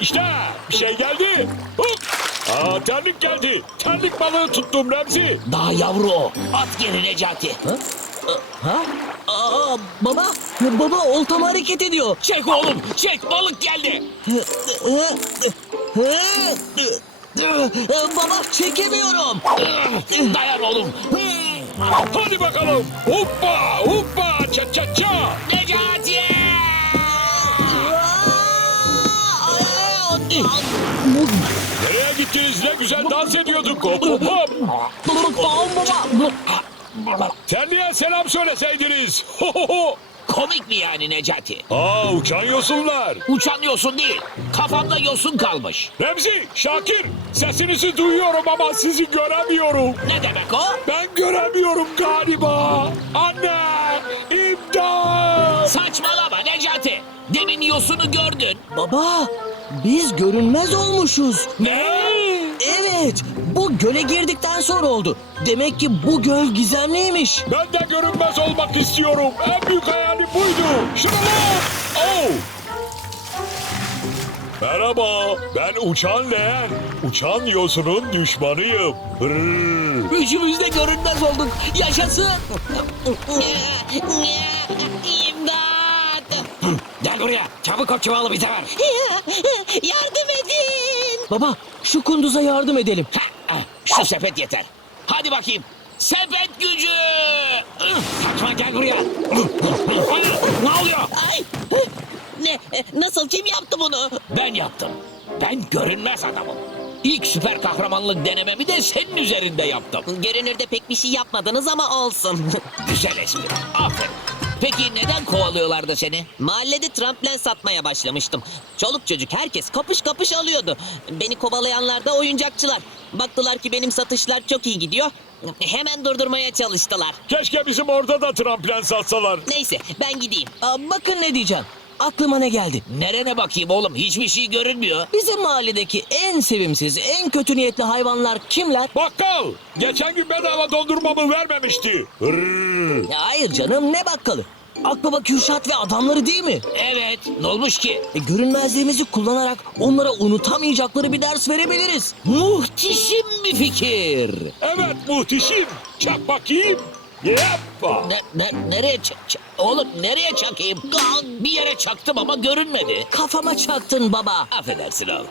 İşte bir şey geldi. Hop. Aa terlik geldi. Terlik balığı tuttum Remzi. Daha yavru o. At geri Necati. Ha? Aa, baba, baba oltam hareket ediyor. Çek oğlum çek balık geldi. baba çekemiyorum. Dayan oğlum. Hadi bakalım. Hoppa hoppa ça ça ça. Nereye gittiniz ne güzel dans ediyorduk. Hop. Terliğe selam söyleseydiniz. Ho ho ho. Komik mi yani Necati? Aa uçan yosunlar. Uçan yosun değil. Kafamda yosun kalmış. Remzi, Şakir sesinizi duyuyorum ama sizi göremiyorum. Ne demek o? Ben göremiyorum galiba. Anne, Demin yosunu gördün. Baba, biz görünmez olmuşuz. Ne? Evet, bu göle girdikten sonra oldu. Demek ki bu göl gizemliymiş. Ben de görünmez olmak istiyorum. En büyük hayalim buydu. Şuna bak. Oh. Merhaba, ben Uçan Leğen. Uçan yosunun düşmanıyım. Hırr. Üçümüz de görünmez olduk. Yaşasın. İmdat! Gel buraya. Çabuk o çuvalı bize ver. Yardım edin! Baba, şu kunduza yardım edelim. Şu sepet yeter. Hadi bakayım. Sepet gücü. Kaçma gel buraya. Ne oluyor? Ay! Ne? Nasıl? Kim yaptı bunu? Ben yaptım. Ben görünmez adamım. İlk süper kahramanlık denememi de senin üzerinde yaptım. Görünürde pek bir şey yapmadınız ama olsun. Güzel espri. Aferin. Peki neden kovalıyorlardı seni? Mahallede tramplen satmaya başlamıştım. Çoluk çocuk herkes kapış kapış alıyordu. Beni kovalayanlar da oyuncakçılar. Baktılar ki benim satışlar çok iyi gidiyor. Hemen durdurmaya çalıştılar. Keşke bizim orada da tramplen satsalar. Neyse ben gideyim. Aa, bakın ne diyeceğim. Aklıma ne geldi? Nerene bakayım oğlum? Hiçbir şey görünmüyor. Bizim mahalledeki en sevimsiz, en kötü niyetli hayvanlar kimler? Bakkal, geçen gün bedava dondurmamı vermemişti. Ya Hayır canım, ne bakkalı? Akbaba Kürşat ve adamları değil mi? Evet. Ne olmuş ki? E, görünmezliğimizi kullanarak onlara unutamayacakları bir ders verebiliriz. Muhteşem bir fikir. Evet muhteşem. Çak bakayım. Yapma. Ne, ne, nereye çak, çak- Oğlum nereye çakayım? Bir yere çaktım ama görünmedi. Kafama çaktın baba. Affedersin oğlum.